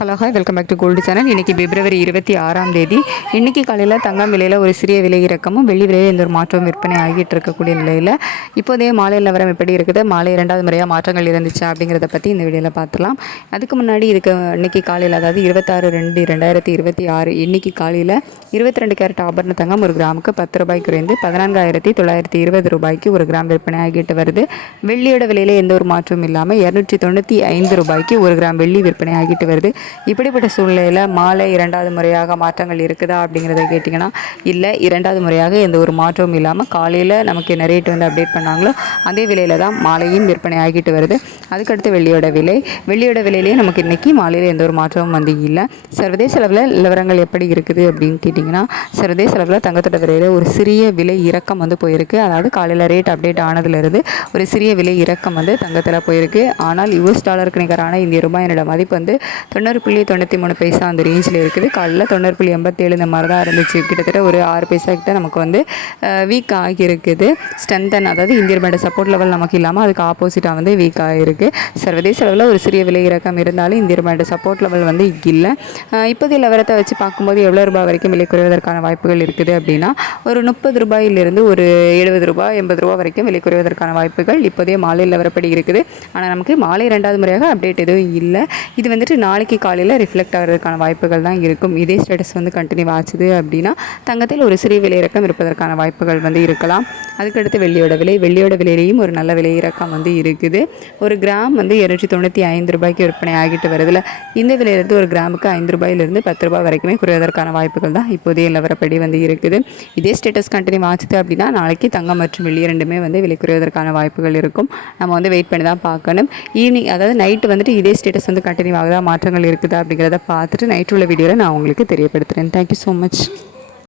Hello hi welcome back to gold channel. இன்றைக்கி February 26ஆம் தேதி. இன்றைக்கி காலையில் தங்கம் விலையில் ஒரு சிறிய விலை இறக்கமும் வெள்ளி விலையில் எந்த ஒரு மாற்றம் விற்பனை ஆகிட்டு இருக்கக்கூடிய நிலையில் இப்போதைய மாலை நிலவரம் எப்படி இருக்குது, மாலை இரண்டாவது முறையாக மாற்றங்கள் இருந்துச்சு அப்படிங்கிறத பற்றி இந்த வீடியோவில் பார்த்துலாம். அதுக்கு முன்னாடி இன்றைக்கி காலையில், அதாவது 26/2/2026 இன்றைக்கி காலையில் 22 கேரட் ஆபரண தங்கம் ஒரு கிராமுக்கு 10 ரூபாய் குறைந்து 14,920 ரூபாய்க்கு ஒரு கிராம் விற்பனை ஆகிட்டு வருது. வெள்ளியோட விலையில் எந்த ஒரு மாற்றமும் இல்லாமல் 295 ரூபாய்க்கு ஒரு கிராம் வெள்ளி விற்பனை ஆகிட்டு வருது. இப்படிப்பட்ட சூழ்நிலையில் மாலை இரண்டாவது முறையாக மாற்றங்கள் இருக்குதா அப்படிங்கிறத கேட்டிங்கன்னா இல்லை, இரண்டாவது முறையாக எந்த ஒரு மாற்றமும் இல்லாமல் காலையில் நமக்கு என்ன ரேட் வந்து அப்டேட் பண்ணாங்களோ அதே விலையில் தான் மாலையும் விற்பனை ஆகிட்டு வருது. அதுக்கடுத்து வெள்ளியோட விலையிலேயே நமக்கு இன்றைக்கி மாலையில் எந்த ஒரு மாற்றமும் வந்து இல்லை. சர்வதேச அளவில் நிலவரங்கள் எப்படி இருக்குது அப்படின்னு கேட்டிங்கன்னா, சர்வதேச அளவில் தங்கத்தோட விலையில் ஒரு சிறிய விலை இறக்கம் வந்து போயிருக்கு. அதாவது காலையில் ரேட் அப்டேட் ஆனதுலேருந்து ஒரு சிறிய விலை இறக்கம் வந்து தங்கத்தில் போயிருக்கு. ஆனால் US டாலருக்கு நிகரான இந்திய ரூபாயினோட மதிப்பு வந்து 90.93 பைசா அந்த ரேஞ்சில் இருக்குது. காலையில் 90.87 இந்த மாதிரி தான் இருந்துச்சு. கிட்டத்தட்ட ஒரு 6 பைசா கிட்ட நமக்கு வந்து வீக் ஆகியிருக்குது. ஸ்ட்ரென்தன், அதாவது இந்திய ரூபாயோட சப்போர்ட் லெவல் நமக்கு இல்லாமல் அதுக்கு ஆப்போசிட்டாக வந்து வீக் ஆகிருக்கு. சர்வதேச அளவில் ஒரு சிறிய விலை இறக்கம் இருந்தாலும் இந்திய ரூபாயோட சப்போர்ட் லெவல் வந்து இல்லை. இப்போதைய நிலவரத்தை வச்சு பார்க்கும்போது எவ்வளோ ரூபாய் வரைக்கும் விலை குறைவதற்கான வாய்ப்புகள் இருக்குது அப்படின்னா, ஒரு 30 ரூபாயிலிருந்து ஒரு 70 ரூபாய் 80 ரூபா வரைக்கும் விலை குறைவதற்கான வாய்ப்புகள் இப்போதைய மாலை நிலவரப்படி இருக்குது. ஆனால் நமக்கு மாலை இரண்டாவது முறையாக அப்டேட் எதுவும் இல்லை. இது வந்துட்டு நாளைக்கு காலையில் ரிஃப்ளெக்ட் ஆகிறதுக்கான வாய்ப்புகள் தான் இருக்கும். இதே ஸ்டேட்டஸ் வந்து கண்டினியூ ஆச்சுது அப்படின்னா தங்கத்தில் ஒரு சிறிய விலை இறக்கம் இருப்பதற்கான வாய்ப்புகள் வந்து இருக்கலாம். அதுக்கடுத்து வெள்ளியோட விலையிலையும் ஒரு நல்ல விலை இறக்கம் வந்து இருக்குது. ஒரு கிராம் வந்து 295 ரூபாய்க்கு விற்பனை ஆகிட்டு வருதுல. இந்த விலையிலிருந்து ஒரு கிராமுக்கு 5 ரூபாயிலிருந்து 10 ரூபாய் வரைக்குமே குறைவதற்கான வாய்ப்புகள் தான் இப்போதைய நிலவரப்படி வந்து இருக்குது. இதே ஸ்டேட்டஸ் கண்டினியூ ஆச்சுது அப்படின்னா நாளைக்கு தங்கம் மற்றும் வெள்ளி ரெண்டுமே வந்து விலை குறைவதற்கான வாய்ப்புகள் இருக்கும். நம்ம வந்து வெயிட் பண்ணி தான் பார்க்கணும். ஈவினிங், அதாவது நைட்டு வந்துட்டு இதே ஸ்டேட்டஸ் வந்து கண்டினியூ ஆகுதா, மாற்றங்கள் இருக்குதா அப்படிங்கிறத பார்த்துட்டு நைட்டு உள்ள வீடியோவில் நான் உங்களுக்கு தெரியப்படுத்துகிறேன். Thank you so much.